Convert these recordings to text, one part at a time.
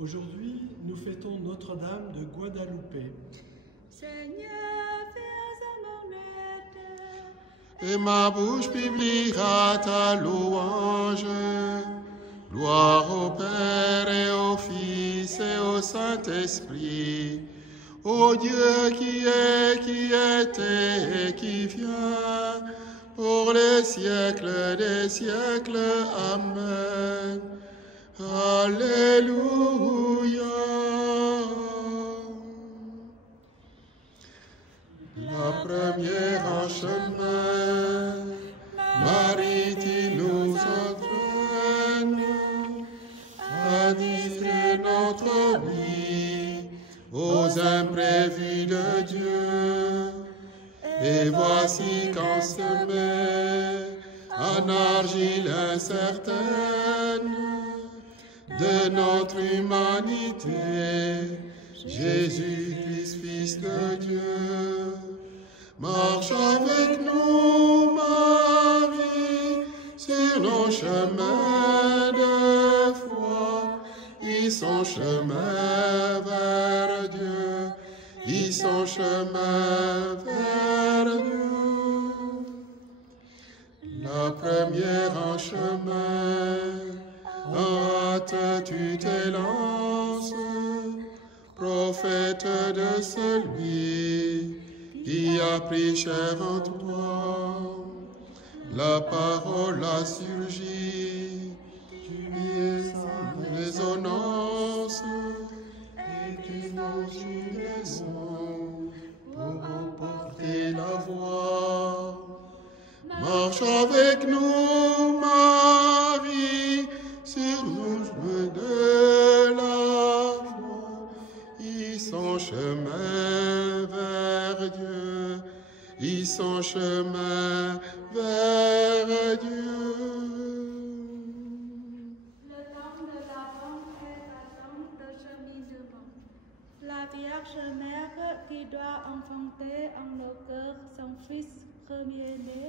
Aujourd'hui, nous fêtons Notre-Dame de Guadalupe. Seigneur, fais mon aide. Et ma bouche publiera ta louange. Gloire au Père et au Fils et au Saint-Esprit, ô Dieu qui était et qui vient, pour les siècles des siècles. Amen. Alléluia. La première en chemin, Marie, tu nous entraînes à distrait notre vie aux imprévus de Dieu. Et voici qu'en semé en argile incertaine de notre humanité, Jésus-Christ, Fils de Dieu, marche avec nous, Marie, sur nos chemins de foi. Ils sont chemin vers Dieu, ils sont chemin vers Dieu. La première en chemin, en hâte tu t'élances, prophète de celui qui a pris chair en toi. La parole a surgi, tu es sans résonance, et tu franchis les ondes pour emporter la voix. Marche avec nous, Marie, sur nos chemins de la foi. Ils sont chemin vers Dieu, ils sont chemin vers Dieu. Le temps de l'Avent est un temps de cheminement. La Vierge Mère qui doit enfanter en le cœur son Fils premier-né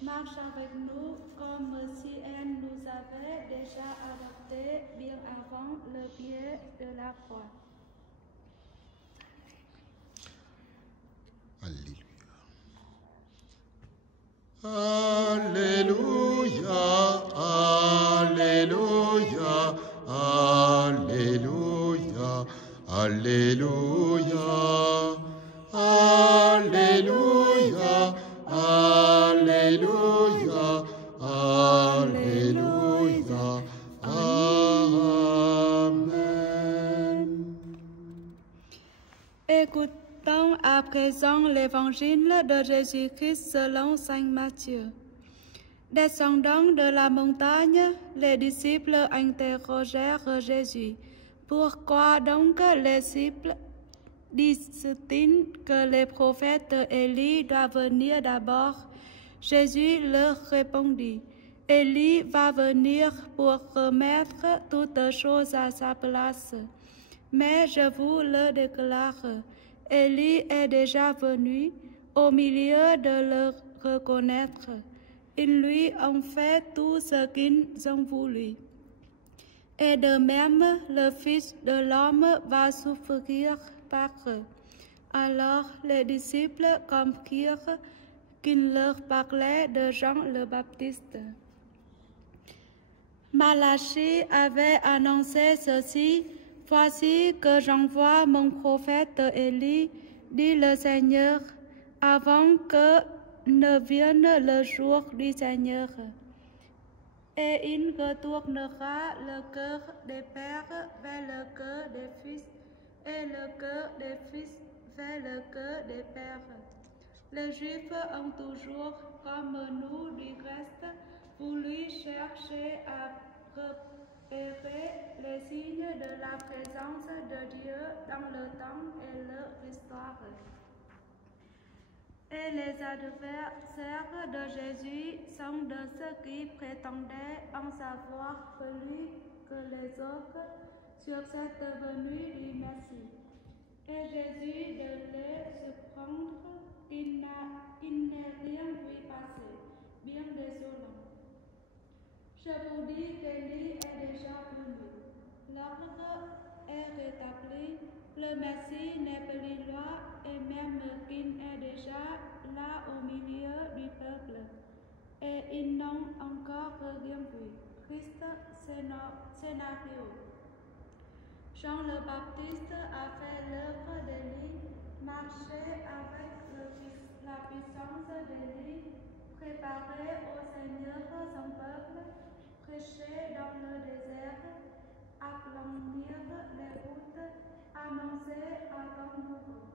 marche avec nous comme si elle nous avait déjà adoptés bien avant le pied de la croix. Alléluia, Alléluia, Alléluia, Alléluia, Alléluia, Alléluia, Alléluia, Amen. Écoutons à présent l'évangile de Jésus-Christ selon saint Matthieu. Descendant de la montagne, les disciples interrogèrent Jésus. Pourquoi donc les disciples disent-ils que les prophètes Élie doivent venir d'abord? Jésus leur répondit, Élie va venir pour remettre toutes choses à sa place. Mais je vous le déclare, Élie est déjà venu au milieu de le reconnaître. Ils lui ont fait tout ce qu'ils ont voulu. Et de même, le Fils de l'homme va souffrir par eux. Alors les disciples comprirent qu'il leur parlait de Jean le Baptiste. Malachie avait annoncé ceci, « Voici que j'envoie mon prophète Élie, dit le Seigneur, avant que ne vienne le jour du Seigneur. Et il retournera le cœur des pères vers le cœur des fils et le cœur des fils vers le cœur des pères. Les Juifs ont toujours, comme nous du reste, voulu chercher à repérer les signes de la présence de Dieu dans le temps et l'histoire. Et les adversaires de Jésus sont de ceux qui prétendaient en savoir plus que les autres sur cette venue du Messie. Et Jésus de les surprendre, il n'est rien vu passer, bien désolant. Je vous dis qu'Élie est déjà venu. L'ordre est rétabli, le Messie n'est plus loin et même qu'il est déjà là au milieu du peuple. Et ils n'ont encore rien vu. Christ, scénario. Jean le Baptiste a fait l'œuvre d'Élie, marché avec la puissance d'Élie, préparé au Seigneur son peuple, prêché dans le désert, aplanir les routes, annoncer avant beaucoup.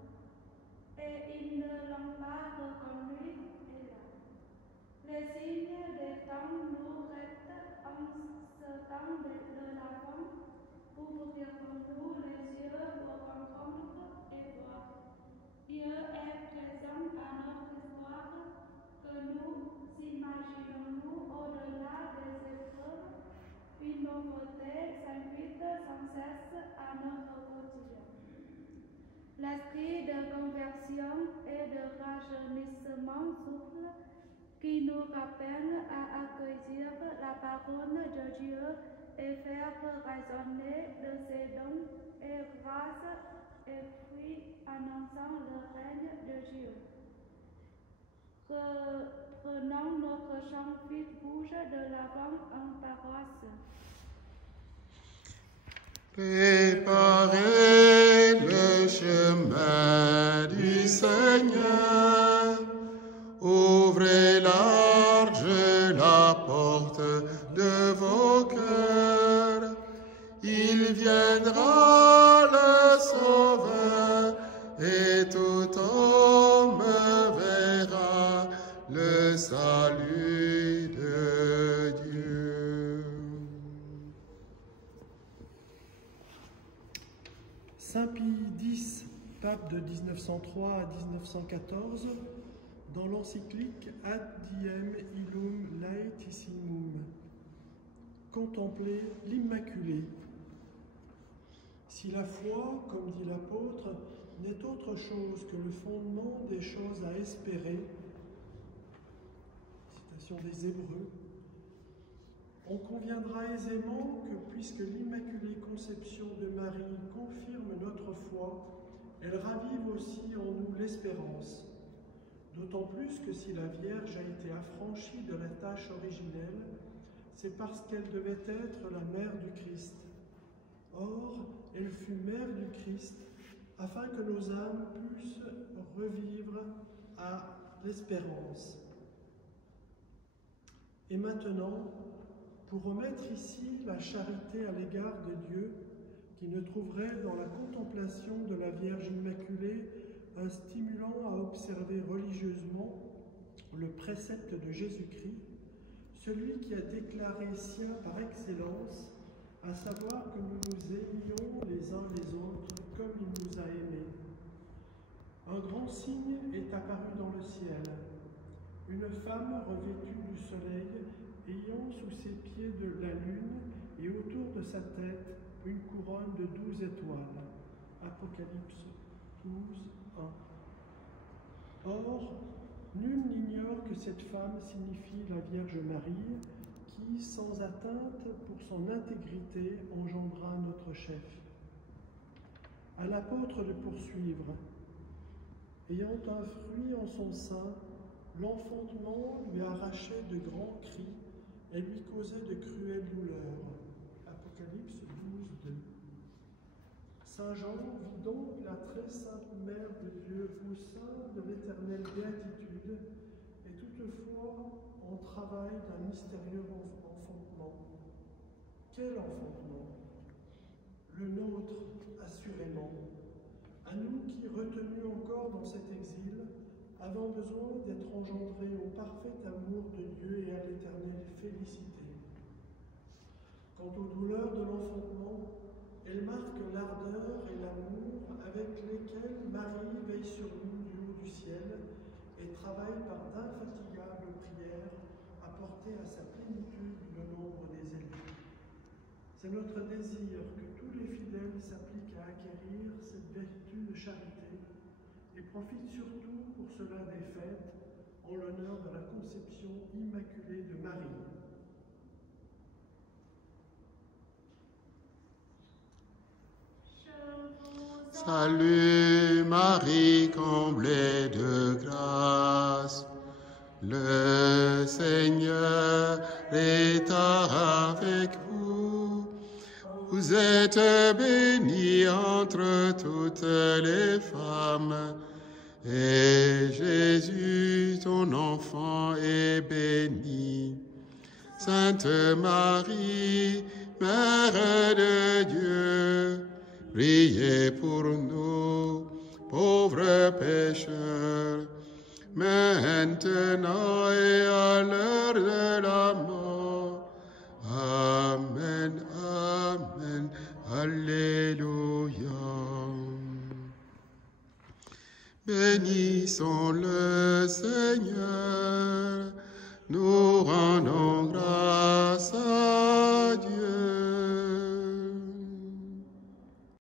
Et ils ne l'ont pas reconnu, hélas. Les signes des temps nous restent en ce temps de l'avant. Ouvrons-nous les yeux pour entendre et voir. Dieu est présent à notre histoire, que nous imaginons au-delà des épreuves, une nouveauté s'invite sans cesse à notre quotidien. L'esprit de conversion et de rajeunissement souffle qui nous rappelle à accueillir la parole de Dieu et faire résonner de ses dons et grâces et puis annonçant le règne de Dieu. Prenons notre chant fil rouge de l'avant en paroisse. Préparez le chemin du Seigneur, ouvrez large la porte de vos cœurs, il viendra le Sauveur et tout homme verra le salut de Dieu. Saint Pie X, pape de 1903 à 1914, dans l'encyclique Ad Diem Illum Laetissimum, contempler l'Immaculée. Si la foi, comme dit l'apôtre, n'est autre chose que le fondement des choses à espérer, citation des Hébreux, on conviendra aisément que puisque l'Immaculée Conception de Marie confirme notre foi, elle ravive aussi en nous l'espérance. D'autant plus que si la Vierge a été affranchie de la tâche originelle, c'est parce qu'elle devait être la mère du Christ. Or, elle fut mère du Christ, afin que nos âmes puissent revivre à l'espérance. Et maintenant, pour remettre ici la charité à l'égard de Dieu, qui ne trouverait dans la contemplation de la Vierge Immaculée un stimulant à observer religieusement le précepte de Jésus-Christ, celui qui a déclaré sien par excellence, à savoir que nous nous aimions les uns les autres comme il nous a aimés. Un grand signe est apparu dans le ciel. Une femme revêtue du soleil, ayant sous ses pieds de la lune et autour de sa tête une couronne de 12 étoiles. Apocalypse 12, 1. Or, nul n'ignore que cette femme signifie la Vierge Marie, qui, sans atteinte pour son intégrité, engendra notre chef. À l'apôtre de poursuivre. Ayant un fruit en son sein, l'enfantement lui arrachait de grands cris et lui causait de cruelles douleurs. Apocalypse 12, 2. Saint Jean vit donc la très sainte Mère de Dieu au sein de l'éternelle béatitude et toutefois en travail d'un mystérieux enfantement. Quel enfantement? Le nôtre, assurément. À nous qui, retenus encore dans cet exil, avons besoin d'être engendrés au parfait amour de Dieu et à l'éternelle félicité. Quant aux douleurs de l'enfantement, elles marquent l'ardeur et l'amour avec lesquels Marie veille sur nous du haut du ciel et travaille par d'infatigables prières à porter à sa plénitude le nombre des élus. C'est notre désir que tous les fidèles s'appliquent à acquérir cette vertu de charité et profitent surtout pour cela des fêtes en l'honneur de la conception immaculée de Marie. Salut Marie, comblée de grâce. Le Seigneur est avec vous. Vous êtes bénie entre toutes les femmes. Et Jésus, ton enfant, est béni. Sainte Marie, Mère de Dieu, priez pour nous, pauvres pécheurs, maintenant et à l'heure de la mort. Amen, amen, alléluia. Bénissons le Seigneur, nous rendons grâce à Dieu.